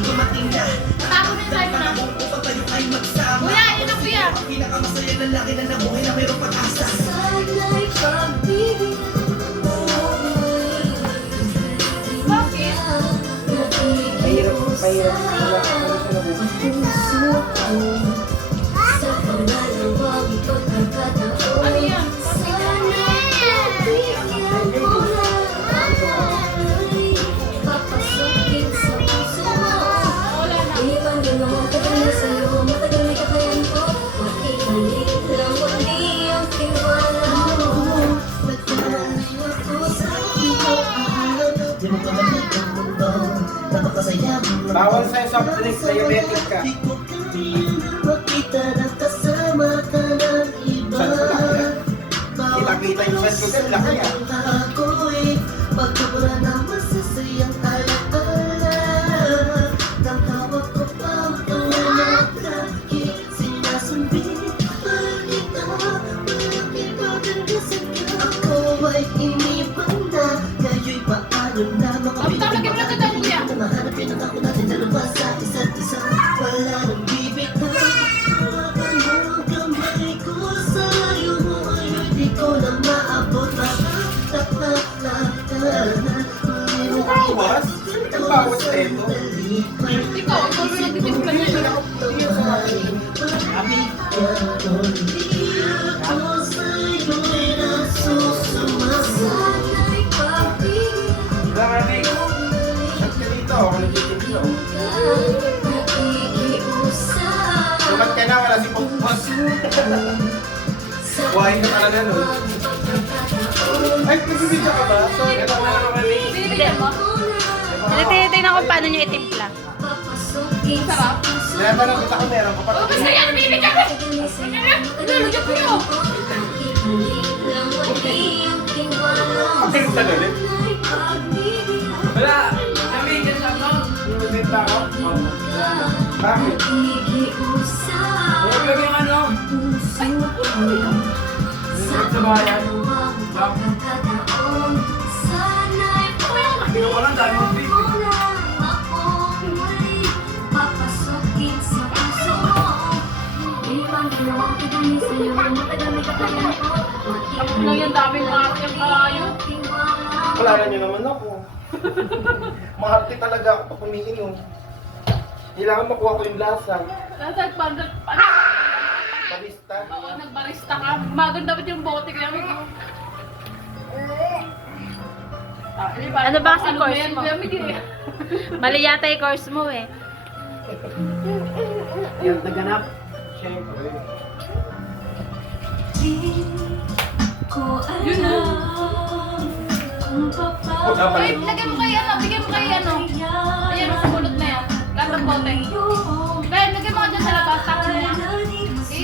dumating na. Tapos yung sa'yo na. Upang tayo ay magsama. Kuya, yun ang kuya. Ang pinakamasaya lalaki na nabuhay na mayroong pag-asa. Sana'y pagbibigyan mo. Bakit? Sa pangalawang pagkakataon. Ano yan? Sana'y bigyan mo lang ay papasukin sa puso mo. Wala na. Iniwan din ako matagal na sa'yo, matagal may kakayan ko. Makikalik lang wali ang tiwala mo. Nagtanong ako sa iyo, Di mo kabalik ang mundo. Napakasaya mo. Bawal sa'yo soft drinks, diabetic ka. Di ko kaya na makita na kasama ka ng iba. Saan ko laki yan? Kita-kita yung saan ko gan, laki yan. Ako'y pagkabura na masasayang alaala. Nang hawak ko pa ang tawanan kahit sinasumbi. Bakit kasi ako ay iniwan na. Ngayon'y paano na Tama, lagyan mo lang sa dyan, kuya. Mahanap yun ang ako natin dalawa sa isa't isa. Wala nang bibitaw. Hawakan mo ang kamay ko sa'yo. Ngayon di ko na maabot. Matatak na ka na. Bawas? Ang bawas na ito. Ikaw rin nagtitimpla niya. sana'y pagbibigyan Lamig. Shot ka dito, ako nagtitimlo. nakikiusap. Sumat ka na, wala si Pokpos. Buhayin ka talaga nun. Ay, nagbibigyan ka ba? Sorry, ito na naman eh. Binibigyan mo? Tinitingnan ko paano nyo itimpla. Sarap. Tinatanong kita kung meron ka pa. Oh, basta yan, bibigyan mo! Nalagyan ko yun! Ang tagal eh. Wala. Namigan sa ako. Namigan sa ako. Bakit? Huwag lang yung ano. Namigan sa bayan. Pino ko lang, dahil mong trip eh. Tapos lang yung daming mark yung kalayo. Kalala niyo naman ako. Maharte talaga ako pag umiinom. Kailangan makuha ko yung lasa. Ano? Barista. Oo, nagbarista ka. Maganda dapat yung bote kaya may Ano ba kasi course mo? Mali yata yung course mo eh. Yan, naganap. Siyempre. Yun na. Wala pa Ay, rin. lagyan mo